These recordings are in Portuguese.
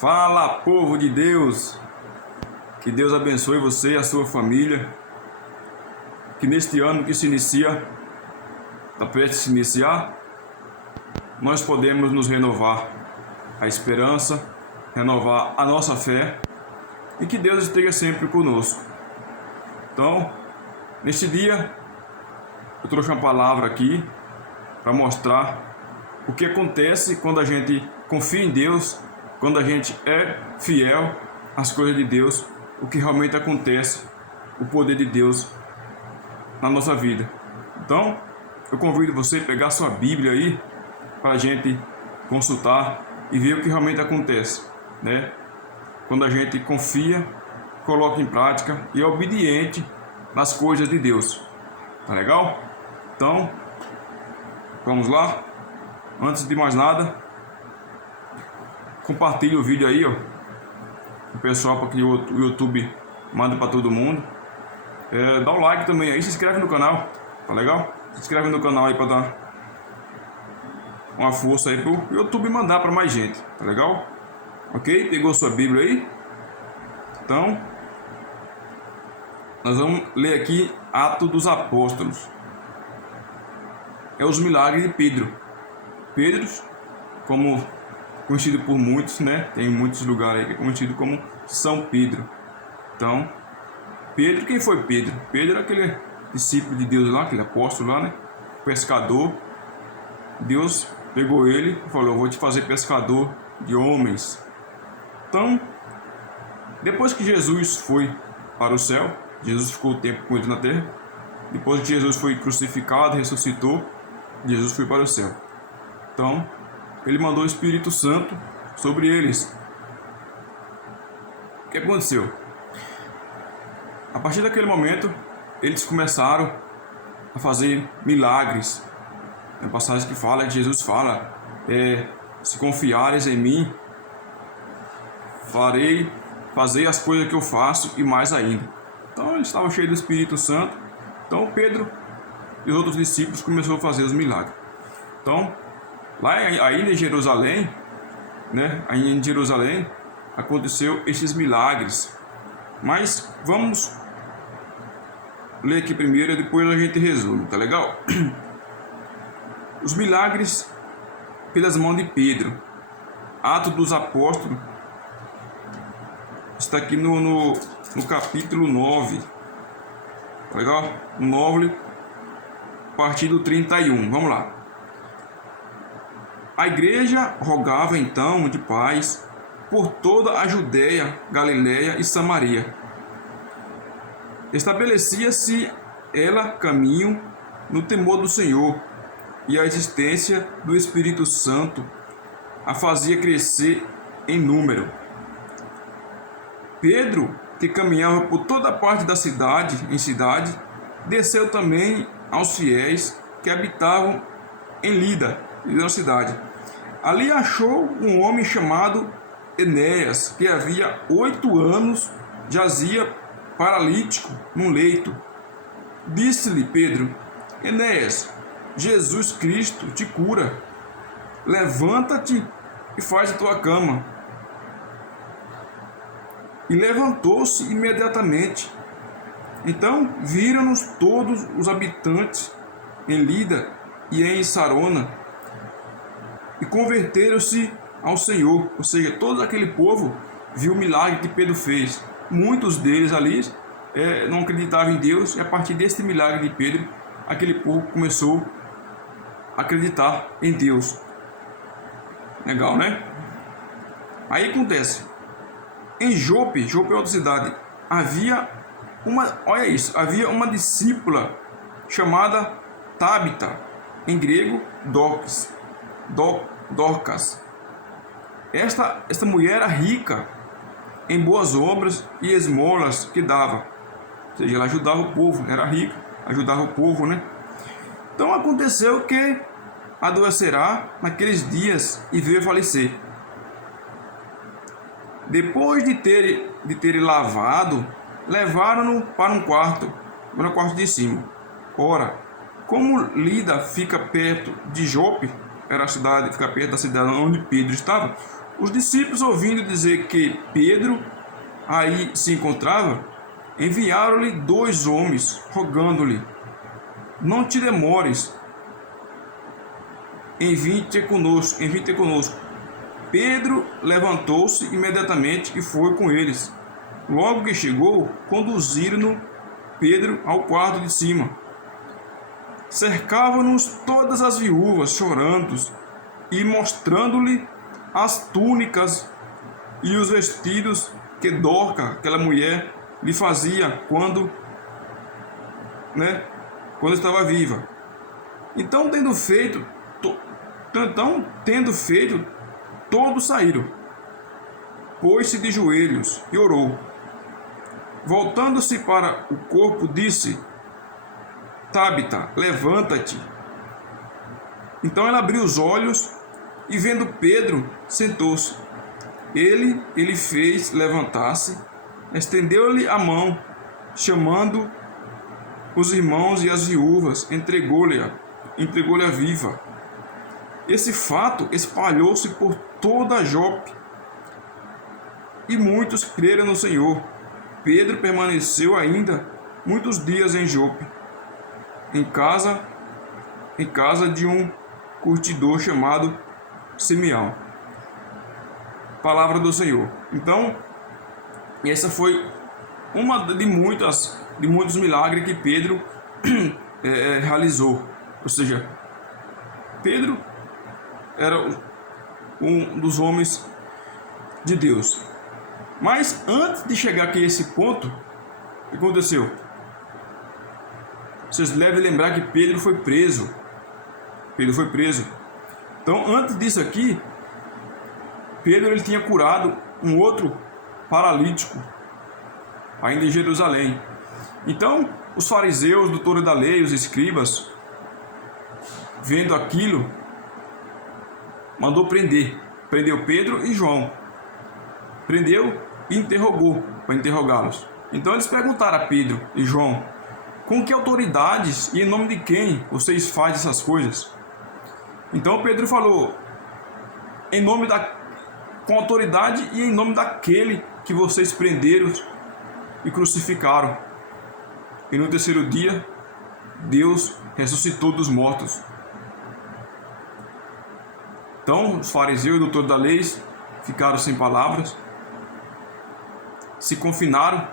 Fala, povo de Deus! Que Deus abençoe você e a sua família. Que neste ano que se inicia, está prestes a se iniciar, nós podemos nos renovar a esperança, renovar a nossa fé e que Deus esteja sempre conosco. Então, neste dia, eu trouxe uma palavra aqui para mostrar o que acontece quando a gente confia em Deus, quando a gente é fiel às coisas de Deus, o que realmente acontece, o poder de Deus na nossa vida. Então, eu convido você a pegar sua Bíblia aí para a gente consultar e ver o que realmente acontece, né? Quando a gente confia, coloca em prática e é obediente nas coisas de Deus. Tá legal? Então, vamos lá. Antes de mais nada, compartilhe o vídeo aí, ó, o pessoal, para que o YouTube manda para todo mundo. Dá um like também aí, se inscreve no canal, tá legal? Se inscreve no canal aí para dar uma força aí pro YouTube mandar para mais gente, tá legal? Ok? Pegou sua Bíblia aí? Então, nós vamos ler aqui Atos dos Apóstolos. É os milagres de Pedro. Pedro, como conhecido por muitos, né? Tem muitos lugares aí que é conhecido como São Pedro. Então, Pedro, quem foi Pedro? Pedro era aquele discípulo de Deus lá, aquele apóstolo lá, né? Pescador. Deus pegou ele e falou: vou te fazer pescador de homens. Então, depois que Jesus foi para o céu, Jesus ficou o tempo com ele na terra. Depois que Jesus foi crucificado, ressuscitou, Jesus foi para o céu. Então, ele mandou o Espírito Santo sobre eles. O que aconteceu? A partir daquele momento, eles começaram a fazer milagres. Tem passagem que fala, que Jesus fala, se confiares em mim, fazer as coisas que eu faço e mais ainda. Então, eles estavam cheios do Espírito Santo. Então, Pedro e os outros discípulos começaram a fazer os milagres. Então, lá ainda em Jerusalém, né? Ainda em Jerusalém aconteceu esses milagres. Mas vamos ler aqui primeiro e depois a gente resume, tá legal? Os milagres pelas mãos de Pedro. Atos dos Apóstolos. Está aqui no capítulo 9. Tá legal? 9, a partir do 31. Vamos lá. A igreja rogava então de paz por toda a Judéia, Galiléia e Samaria. Estabelecia-se ela caminho no temor do Senhor, e a existência do Espírito Santo a fazia crescer em número. Pedro, que caminhava por toda parte da cidade em cidade, desceu também aos fiéis que habitavam em Lida, na cidade. Ali achou um homem chamado Enéas, que havia 8 anos jazia paralítico num leito. Disse-lhe Pedro: Enéas, Jesus Cristo te cura. Levanta-te e faz a tua cama. E levantou-se imediatamente. Então viram-nos todos os habitantes em Lida e em Sarona, e converteram-se ao Senhor. Ou seja, todo aquele povo viu o milagre que Pedro fez. Muitos deles ali não acreditavam em Deus, e a partir desse milagre de Pedro, aquele povo começou a acreditar em Deus. Legal, né? Aí acontece, em Jope é outra cidade, havia uma discípula chamada Tabita, em grego Dorcas. Esta mulher era rica em boas obras e esmolas que dava. Ou seja, ela ajudava o povo, era rica, ajudava o povo, né? Então aconteceu que adoecerá naqueles dias e veio a falecer. Depois de ter lavado, levaram-no para um quarto, no quarto de cima. Ora, como Lida fica perto de Jope, era a cidade, fica perto da cidade onde Pedro estava, Os discípulos, ouvindo dizer que Pedro aí se encontrava, enviaram-lhe 2 homens, rogando-lhe: não te demores, envie ter conosco. Pedro levantou-se imediatamente e foi com eles. Logo que chegou, conduziram-no Pedro ao quarto de cima. Cercavam-nos todas as viúvas, chorando, e mostrando-lhe as túnicas e os vestidos que Dorca, aquela mulher, lhe fazia quando estava viva. Então, tendo feito, todos saíram. Pôs-se de joelhos e orou. Voltando-se para o corpo, disse: Tabita, levanta-te. Então ela abriu os olhos e, vendo Pedro, sentou-se. Ele fez levantar-se, estendeu-lhe a mão, chamando os irmãos e as viúvas, entregou-lhe a viva. Esse fato espalhou-se por toda a Jope e muitos creram no Senhor. Pedro permaneceu ainda muitos dias em Jope, em casa de um curtidor chamado Simeão. Palavra do Senhor. Então, essa foi uma de muitos milagres que Pedro realizou. Ou seja, Pedro era um dos homens de Deus. Mas antes de chegar aqui a esse ponto, o que aconteceu? Vocês devem lembrar que Pedro foi preso. Então, antes disso aqui, Pedro ele tinha curado um outro paralítico, ainda em Jerusalém. Então, os fariseus, doutores da lei, os escribas, vendo aquilo, mandou prender. Prendeu Pedro e João. Prendeu e interrogou, para interrogá-los. Então eles perguntaram a Pedro e João: com que autoridades e em nome de quem vocês fazem essas coisas? Então Pedro falou: com autoridade e em nome daquele que vocês prenderam e crucificaram. E no terceiro dia, Deus ressuscitou dos mortos. Então, os fariseus e doutores da lei ficaram sem palavras, se confinaram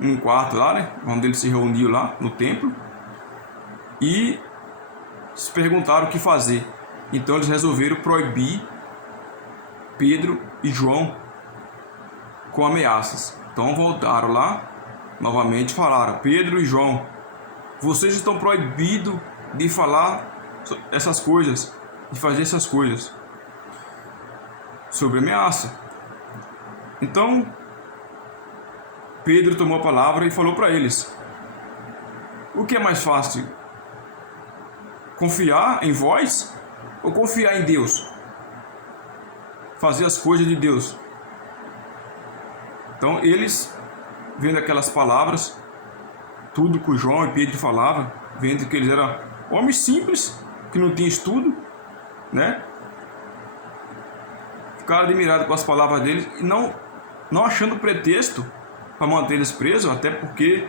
num quarto lá, onde eles se reuniam lá no templo, e se perguntaram o que fazer. Então eles resolveram proibir Pedro e João com ameaças. Então voltaram lá, novamente falaram: Pedro e João, vocês estão proibidos de falar essas coisas, de fazer essas coisas, sobre ameaça. Então Pedro tomou a palavra e falou para eles: o que é mais fácil? Confiar em vós ou confiar em Deus? Fazer as coisas de Deus. Então eles, vendo aquelas palavras, tudo que o João e Pedro falavam, vendo que eles eram homens simples, que não tinham estudo, ficaram admirados com as palavras deles e não achando pretexto para manter eles presos, até porque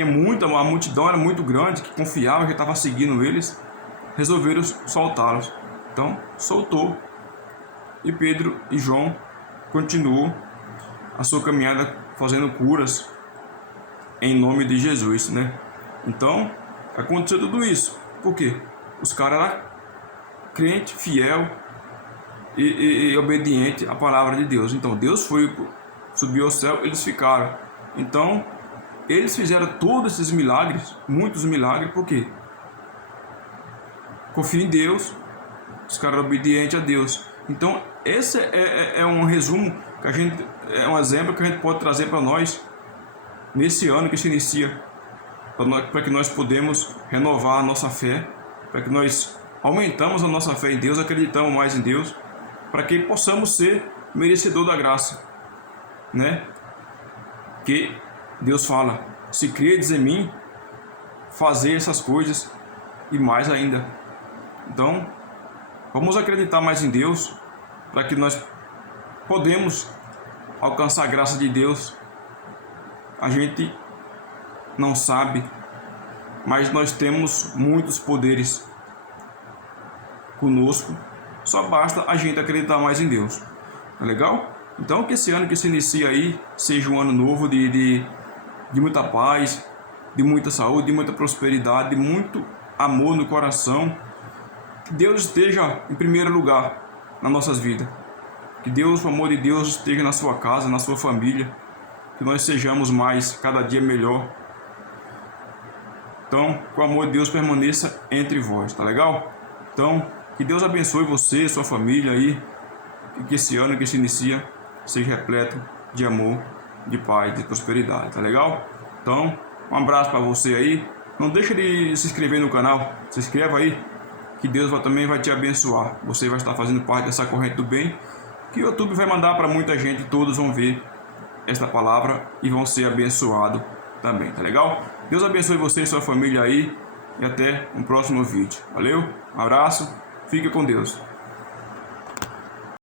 a multidão era muito grande, que confiava, que estava seguindo eles, resolveram soltá-los. Então, soltou. E Pedro e João continuou a sua caminhada fazendo curas em nome de Jesus, Então, aconteceu tudo isso. Por quê? Os caras eram crente, fiel e obediente à palavra de Deus. Então, Deus subiu ao céu, eles ficaram. Então, eles fizeram todos esses milagres, muitos milagres, por quê? Confia em Deus, os caras eram obedientes a Deus. Então, esse é um resumo, é um exemplo que a gente pode trazer para nós, nesse ano que se inicia, para que nós podemos renovar a nossa fé, para que nós aumentamos a nossa fé em Deus, acreditamos mais em Deus, para que possamos ser merecedor da graça, Que Deus fala: se credes em mim, fazer essas coisas e mais ainda. Então, vamos acreditar mais em Deus, para que nós podemos alcançar a graça de Deus. A gente não sabe, mas nós temos muitos poderes conosco, só basta a gente acreditar mais em Deus. Tá legal? Então que esse ano que se inicia aí seja um ano novo de muita paz, de muita saúde, de muita prosperidade, de muito amor no coração. Que Deus esteja em primeiro lugar nas nossas vidas. Que Deus, o amor de Deus esteja na sua casa, na sua família. Que nós sejamos mais, cada dia melhor. Então, que o amor de Deus permaneça entre vós, tá legal? Então, que Deus abençoe você, sua família aí. E que esse ano que se inicia seja repleto de amor, de paz, de prosperidade, tá legal? Então, um abraço para você aí. Não deixa de se inscrever no canal. Se inscreva aí, que Deus também vai te abençoar. Você vai estar fazendo parte dessa corrente do bem, que o YouTube vai mandar para muita gente. Todos vão ver esta palavra e vão ser abençoados também, tá legal? Deus abençoe você e sua família aí. E até um próximo vídeo. Valeu, um abraço, fique com Deus.